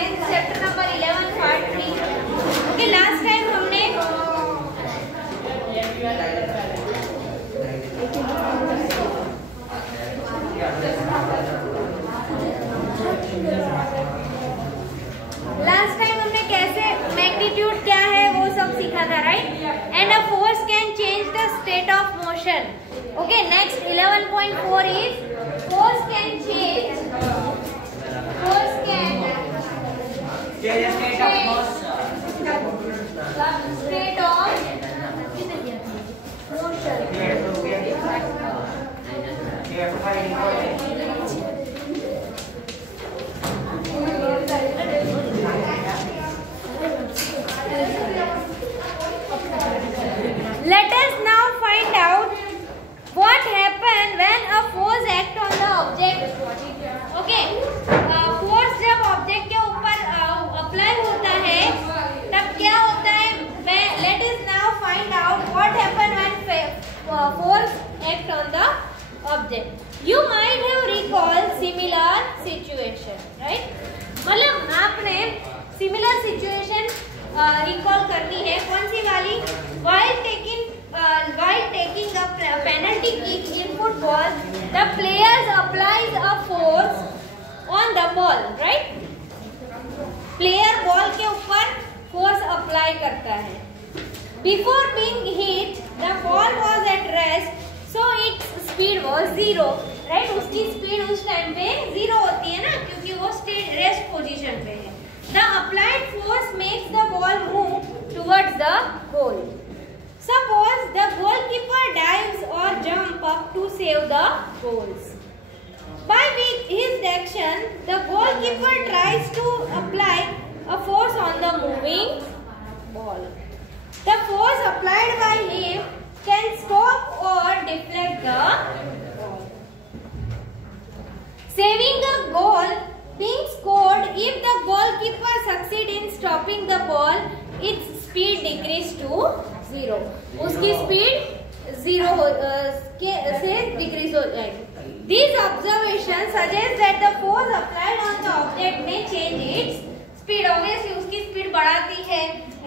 Science chapter number 11 पार्ट 3। Okay, last time हमने कैसे मैग्नीट्यूड क्या है वो सब सीखा था, right? And a force can change the state of motion. Okay, next 11.4 is force can change state of Let us now find out what happens when a force act on the object. Okay, force जब object के ऊपर apply होता है तब क्या होता है? Let us now find out what happens when force act on the object. You might have recalled similar situation, right? मतलब आपने similar situation रिकॉल करनी है। कौन सी वाली? while taking a penalty kick in football, the players applies a force on the ball, right? Player ball के ऊपर force apply करता है। Before being hit, the ball was at rest, so its speed was 0, right? उसकी स्पीड उस टाइम पे 0 होती है ना, क्योंकि वो रेस्ट पोजीशन पे है। The applied force makes the ball move towards the goal. Suppose the goalkeeper dives or jumps up to save the goals. By his action, the goalkeeper tries to apply a force on the moving ball. The force applied by him can stop or deflect the ball. Saving a goal being scored, if the goalkeeper succeed in stopping the ball, its speed decrease to 0. उसकी स्पीड 0 से डिक्रीज हो जाएगी। These observations suggest that the force applied on the object may change its speed. Obviously उसकी स्पीड बढ़ाती है,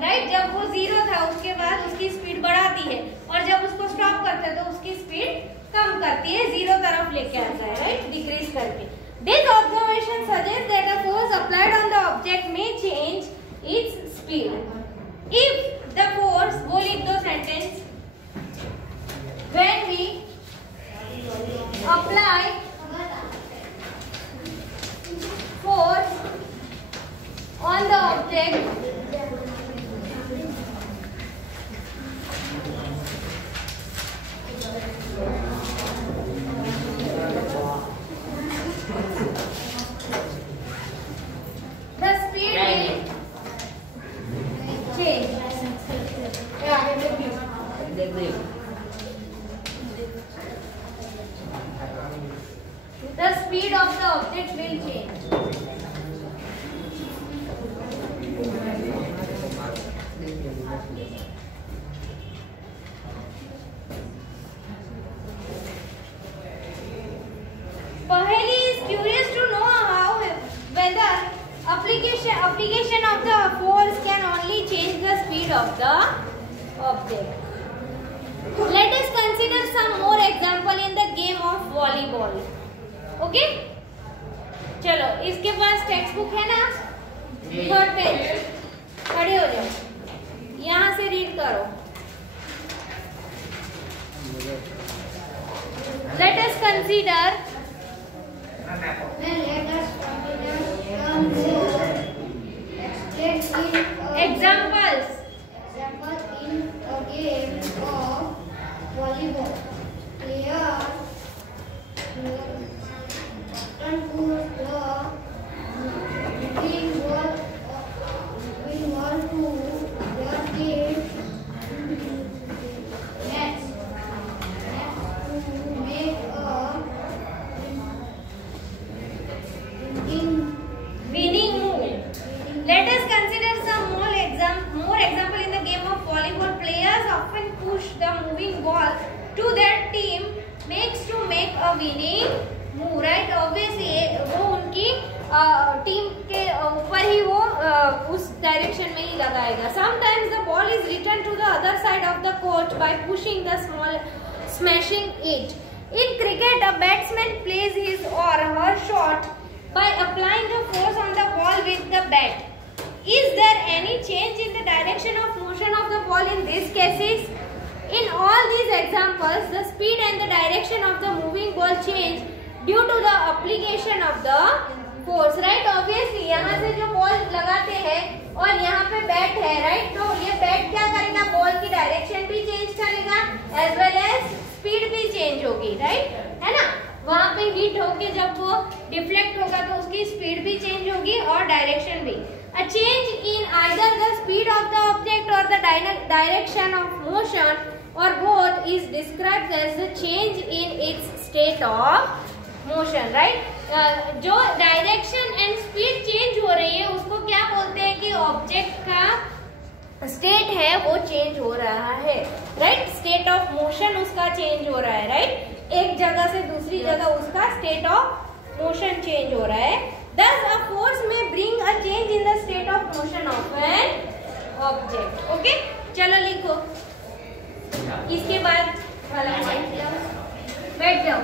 राइट? जब वो 0 था उसके बाद उसकी स्पीड बढ़ाती है, और जब उसको स्टॉप करते हैं तो उसकी स्पीड कम करती है, 0 तरफ लेके आता है, राइट? डिक्रीज करके। This observation suggests that a force applied on the object may change its speed. If the force, वो लिख दो sentence, when we apply force on the object, the speed of the object will change. Paheli is curious to know how whether application of the force can only change the speed of the object. Let us consider some more example in the game of volleyball. Okay? चलो, इसके पास text book है ना? 3rd page, खड़े हो जाओ, यहाँ से रीड करो। Let us consider examples in a game of volleyball. Players turn to the winning ball to their team next to make a winning move. Let us consider some more example in the game of volleyball. Players often push the moving ball to their team makes to make a winning move, right? Obviously वो उनकी टीम के ऊपर ही वो उस डायरेक्शन में ही लगाएगा। Sometimes the ball is return to the other side of the court by pushing the small smashing it. In cricket a batsman plays his or her shot by applying a force on the ball with the bat. Is there any change in the direction of motion of the ball in these cases? In all these examples, the speed and the direction of the moving ball change due to the application of the force. Right? Obviously, यहाँ से जो बॉल लगाते हैं और यहाँ पे बैट है, right? तो ये बैट क्या करेगा? बॉल की डायरेक्शन भी चेंज करेगा, as well as स्पीड भी चेंज होगी, right? है ना? वहाँ पे हिट होके जब वो डिफ्लेक्ट होगा तो उसकी स्पीड भी चेंज होगी और डायरेक्शन भी। A change in either the speed of the object or the direction of motion or both is described as the change in its state of motion, right? जो डायरेक्शन एंड स्पीड चेंज हो रही है उसको क्या बोलते हैं कि ऑब्जेक्ट का स्टेट है वो चेंज हो रहा है, राइट? स्टेट ऑफ मोशन उसका चेंज हो रहा है, राइट? एक जगह से दूसरी जगह उसका स्टेट ऑफ मोशन चेंज हो रहा है। Thus a force may bring a change in the state of motion of an object. Okay? चलो लिखो। इसके बाद वाला बैठ जाओ।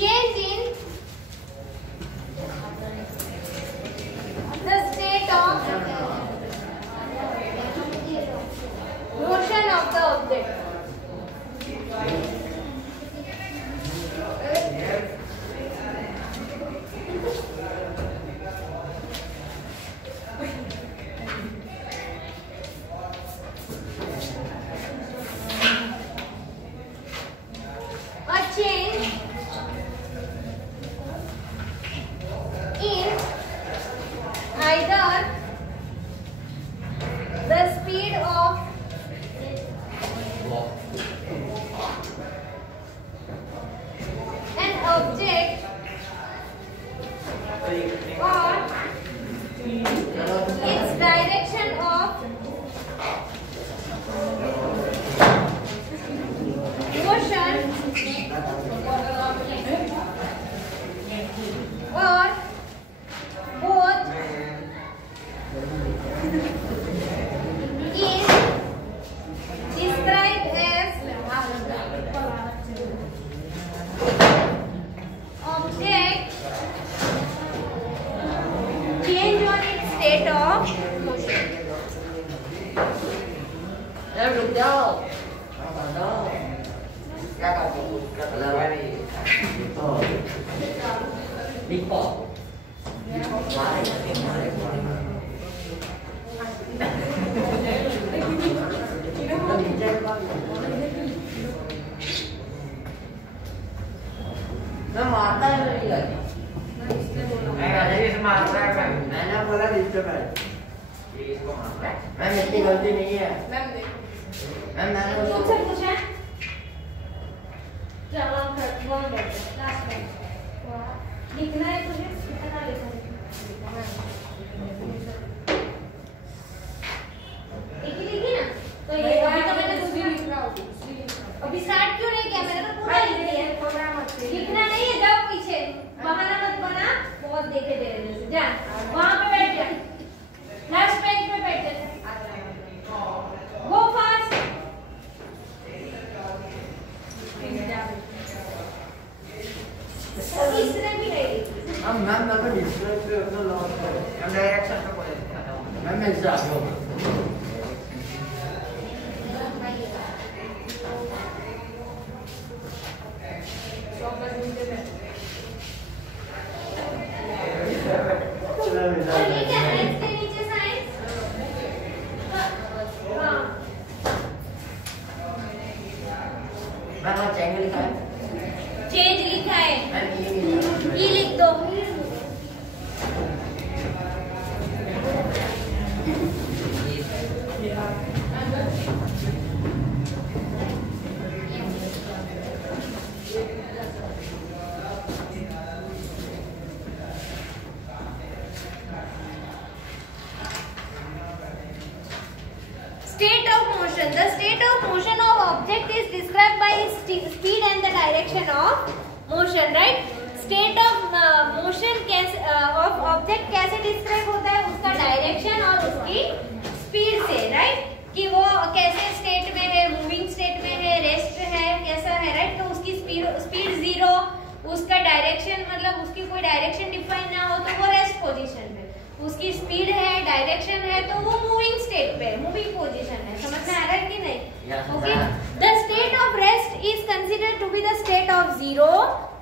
Change in the state of motion of the object. A change in either the speed of an object or its direction of motion or both is described as object change on its state of motion. Em được đâu? Đâu? Các bạn cũng là vai đi. Đi bỏ. Nó mòn tay rồi vậy. Này là đi mà ra rồi. Này nó có lá đi cho mày. Em đi đầu tiên đi nha. Em đang पूछा पूछा जवाब कर one last में लिखना है तुझे कितना लिखना है एक ही लिखी ना तो ये अभी तो मैंने दूसरी लिख रहा हूँ अभी स्टार्ट क्यों नहीं किया मैंने तो पूरा लिख दिया लिखना नहीं है जाओ पीछे बहाना मत बना बहुत देखे दे रहे हैं जा वहाँ पे बैठ जा लास्ट पेज पे बैठ जा गो फास्ट इसने भी नहीं हम मैम ना तो डिस्प्ले पे अपना लॉक करो हम डायरेक्शन पे बोले मैम मैं जा रहा हूँ और ये क्या है इसके नीचे साइन हाँ मैम वहाँ चेंज लिखा है चेंज लिखा है मैम ये ई लिख दो motion. The state of motion of object is described by its speed and the direction of motion, right? State of motion कैसे of object कैसे describe होता है? उसका direction और उसकी speed से, right? कि वो कैसे state में है, moving state में है, rest है, कैसा है, right? तो उसकी speed 0, उसका डायरेक्शन मतलब उसकी कोई डायरेक्शन डिफाइन ना हो तो वो रेस्ट पोजीशन पे, उसकी स्पीड है, डायरेक्शन है तो वो मूविंग स्टेट पे, मूविंग पोजीशन है. समझ में आ रहा है कि नहीं? Okay. The state of rest is considered to be the state of zero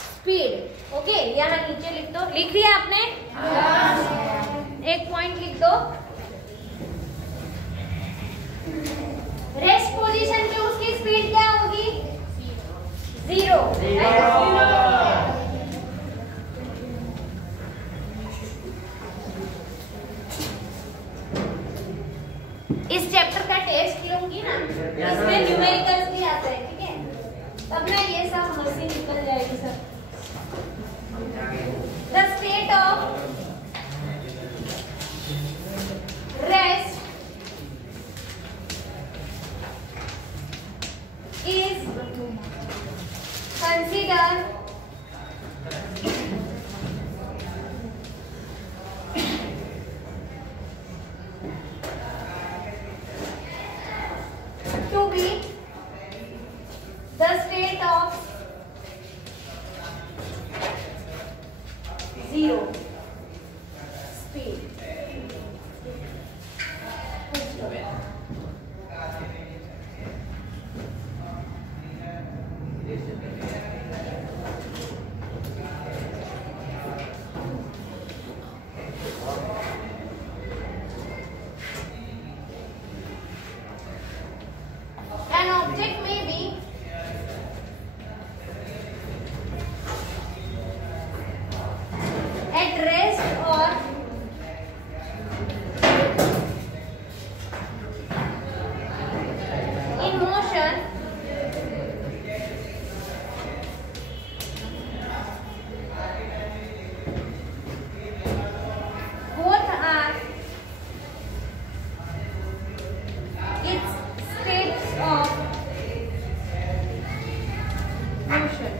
speed. Okay, यहाँ नीचे लिख दो. लिख लिया आपने? एक पॉइंट लिख दो. रेस्ट पोजीशन पे उसकी स्पीड क्या होगी? 0. इस चैप्टर का टेस्ट लूंगी ना, इसमें न्यूमेरिकल्स भी आता है, ठीक है? तब ना ये सब मस्ती निकल जाएगी सब. The state of rest is considered to be the state of zero speed. An object may be at rest or in motion both are its states of motion.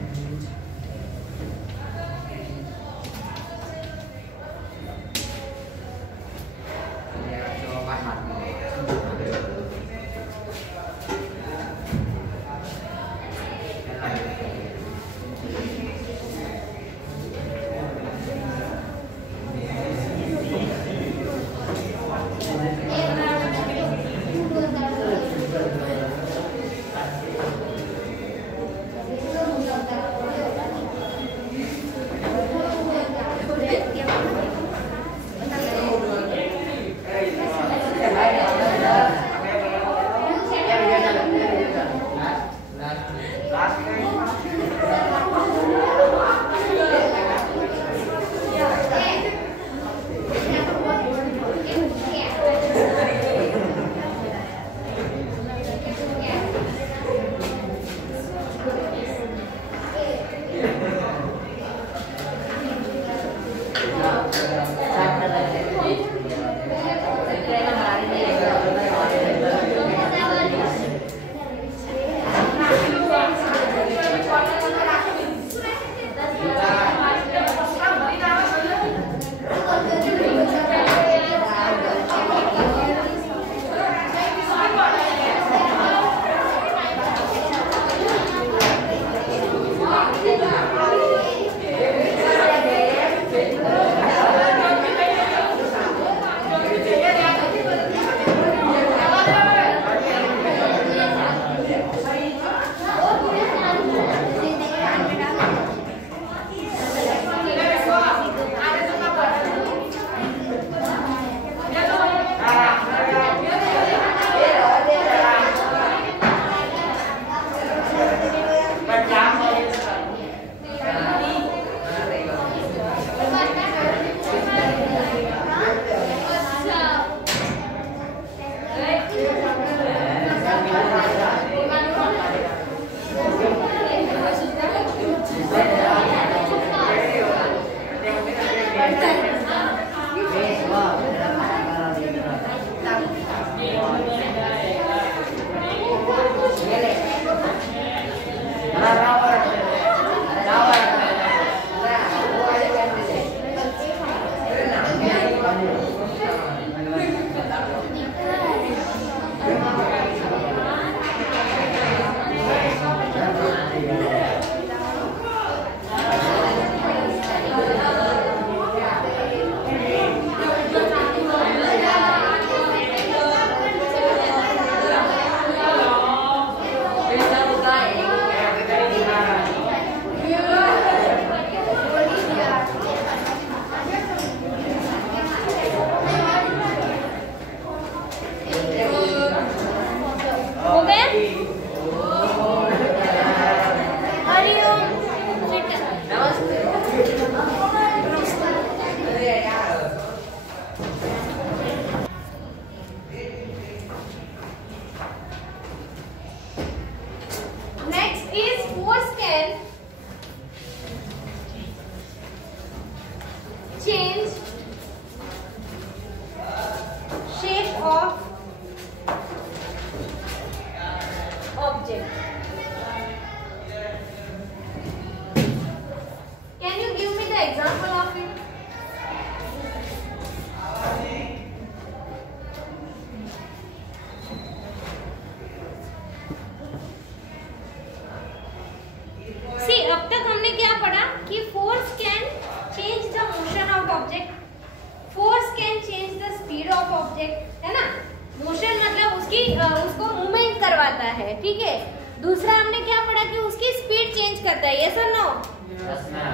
है, ठीक है। दूसरा हमने क्या पढ़ा कि उसकी स्पीड चेंज करता है, यस और नो,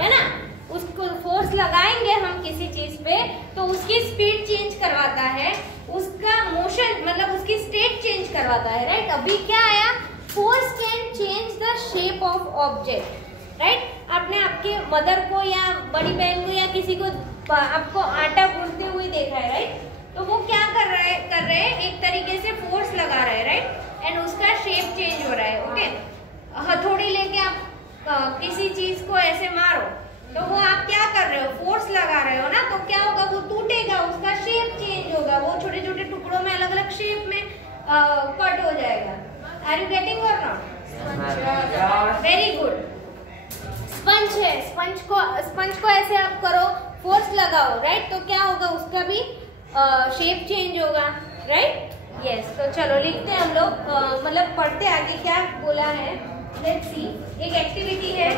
है ना। उसको फोर्स लगाएंगे हम किसी चीज पे तो उसकी स्पीड चेंज करवाता है, उसका मोशन मतलब उसकी स्टेट चेंज करवाता है, राइट। अभी क्या आया, force can change the shape of object, right. आपने आपके मदर को या बड़ी बहन को या किसी को आपको आटा गूंथते हुए देखा है, राइट। तो वो क्या कर रहे हैं एक तरीके से फोर्स लगा रहे हैं, राइट, एंड उसका शेप चेंज हो रहा है, ओके। हथौड़ी लेके आप किसी चीज को ऐसे मारो तो वो आप क्या कर रहे हो, फोर्स लगा रहे हो ना, तो क्या होगा, वो टूटेगा, उसका शेप चेंज होगा, वो छोटे छोटे टुकड़ों में अलग अलग शेप में कट हो जाएगा। आर यू गेटिंग और नॉट? Very good. स्पंज है, स्पंज को ऐसे आप करो, फोर्स लगाओ, राइट, तो क्या होगा, उसका भी शेप चेंज होगा, राइट। यस, तो चलो लिखते हैं हम लोग, मतलब पढ़ते आगे क्या बोला है। लेट्स सी, एक एक्टिविटी है।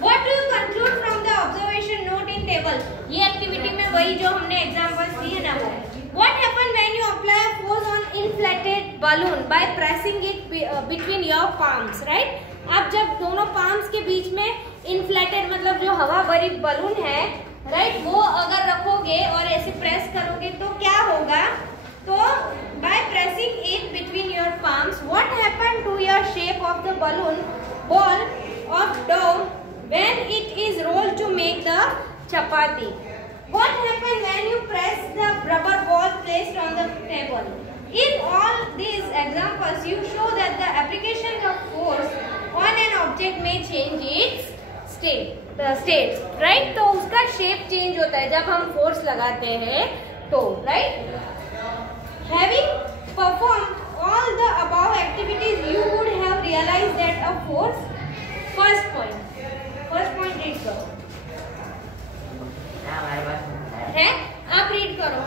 What do you conclude from the observation note in table? ये एक्टिविटी में वही जो हमने एग्जांपल्स दिए ना वो। What happen when you apply a force on inflated balloon by pressing it between your palms, right? आप जब दोनों palms के बीच में inflated मतलब जो हवा भरी बलून है, राइट, वो अगर रखोगे और ऐसे प्रेस करोगे तो क्या होगा, तो by pressing it between your palms, what happened to your shape of the balloon ball of dough when it is rolled to make the chapati? What happened when you press the rubber ball placed on the table? In all these examples, you show that the application of force on an object may change its state, right? तो उसका shape change होता है जब हम force लगाते हैं तो, right? Having performed all the above activities, you would have realized that a force, first point read करो, है, आप रीड करो,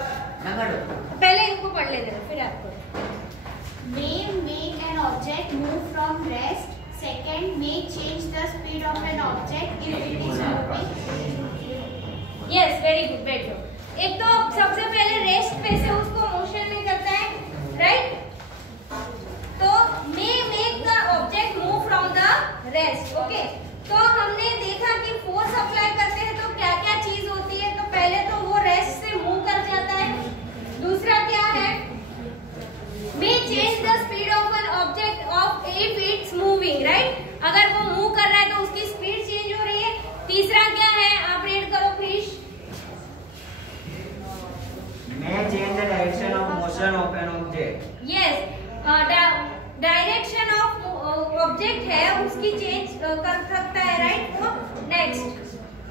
पहले इनको पढ़ लेते हैं फिर आप करो। May make an object move from rest. Second, may change the speed of an object if it is moving. Yes, very good, बैठो। एक तो सबसे पहले रेस्ट पे से उसको मोशन में करता है, राइट। तो may make the object move from the rest, okay. तो हमने देखा कि फोर्स अप्लाई करते हैं तो क्या क्या चीज होती है, तो पहले तो वो रेस्ट से मूव कर जाता है। दूसरा क्या है, may change the speed of an object of if it's moving, right? अगर वो मूव कर रहा है तो उसकी स्पीड चेंज हो रही है। तीसरा क्या है, आप रीड करो Krrish. May change the direction of motion of an object. Yes, direction of object है उसकी चेंज कर सकता है, राइट। तो next,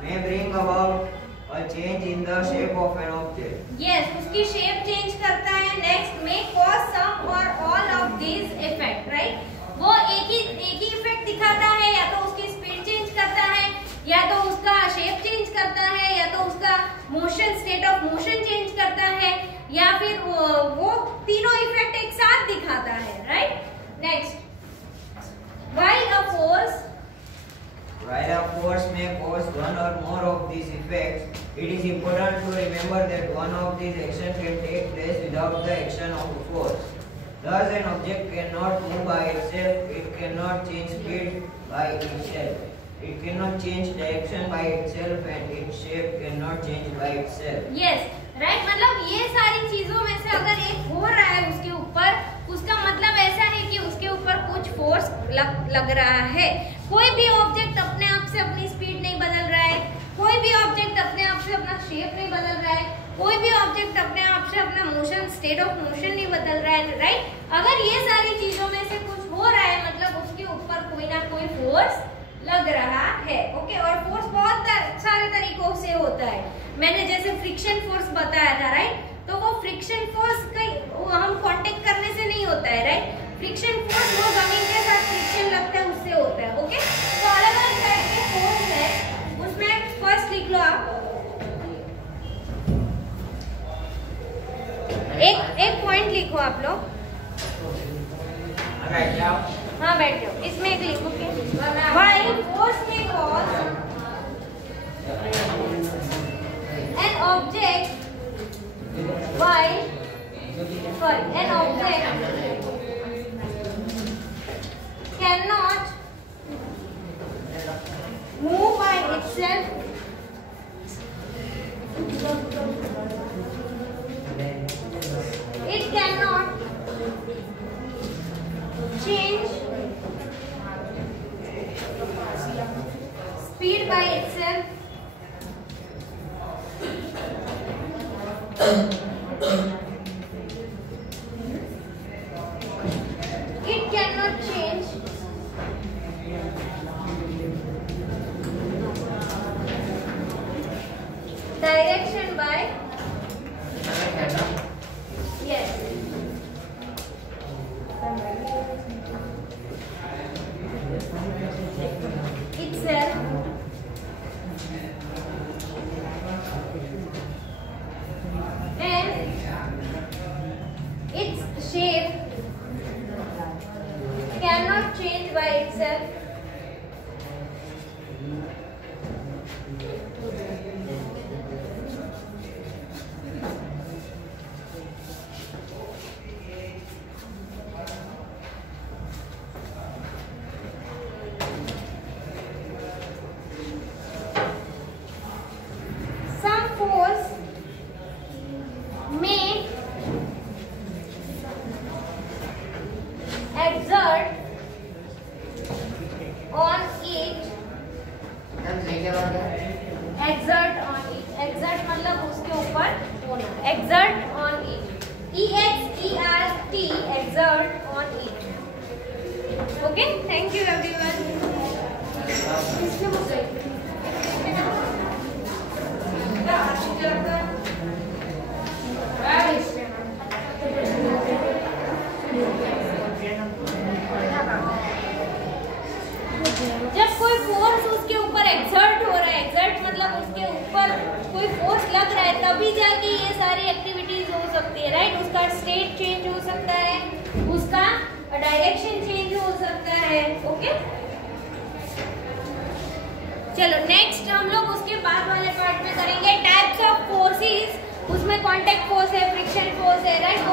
May bring about a change in the shape of an object. Yes, उसकी शेप चेंज करता है। नेक्स्ट, मे कॉज सम और all of these effect, right. वो एक ही इफेक्ट दिखाता है, या तो उसकी स्पीड चेंज करता है, या तो उसका शेप चेंज करता है, या तो उसका motion, state of motion change करता है, या फिर वो तीनों इफेक्ट एक साथ दिखाता है, right. Next, while a force may cause one or more of these effects, it is important to remember that one of these actions can take place without the action of the force. Thus, an object cannot move by itself, it cannot change speed by itself, it cannot change direction by itself, and its shape cannot change by itself. Yes, right. मतलब ये सारी चीजों में से अगर एक हो रहा है उसके ऊपर, उसका मतलब ऐसा है कि उसके ऊपर कुछ फोर्स लग रहा है। कोई भी ऑब्जेक्ट अपने आप से अपनी स्पीड नहीं बदल रहा है, कोई भी ऑब्जेक्ट अपने आप से अपना शेप नहीं बदल रहा है, कोई भी ऑब्जेक्ट अपने आप से अपना मोशन, स्टेट ऑफ मोशन नहीं बदल रहा है, राइट। अगर ये सारी चीजों में से कुछ हो रहा है मतलब उसके ऊपर कोई ना कोई फोर्स लग रहा है, ओके। और फोर्स बहुत सारे तरीकों से होता है। मैंने जैसे फ्रिक्शन फोर्स बताया था, राइट। तो वो फ्रिक्शन फोर्स हम कांटेक्ट करने से नहीं होता है, राइट। फ्रिक्शन फोर्स वो जमीन के साथ फ्रिक्शन लगता है उससे होता है, ओके। तो अलग अलग टाइप के फोर्स है, उसमें फर्स्ट लिख लो आप, एक पॉइंट लिखो आप लोग। हाँ बैठ जाओ, इसमें एक लिखो के while force may cause an object cannot move by itself, it cannot change speed by itself, it cannot change direction by yes itself, and its shape cannot change by itself, some force may exert on it, exert मतलब उसके ऊपर होना, exert on it, EXERT, exert on it, okay, thank you everyone. जब कोई फोर्स उसके ऊपर एक्सर्ट हो रहा है, एक्सर्ट मतलब उसके ऊपर कोई फोर्स लग रहा है, तभी जाके ये सारी एक्टिविटीज हो सकती है, राइट। उसका स्टेट चेंज हो सकता है, उसका डायरेक्शन चेंज हो सकता है, ओके। चलो नेक्स्ट हम लोग उसके बाद वाले पार्ट में करेंगे टाइप्स ऑफ फोर्सेस। उसमें कांटेक्ट फोर्स है, फ्रिक्शन फोर्स है, राइट।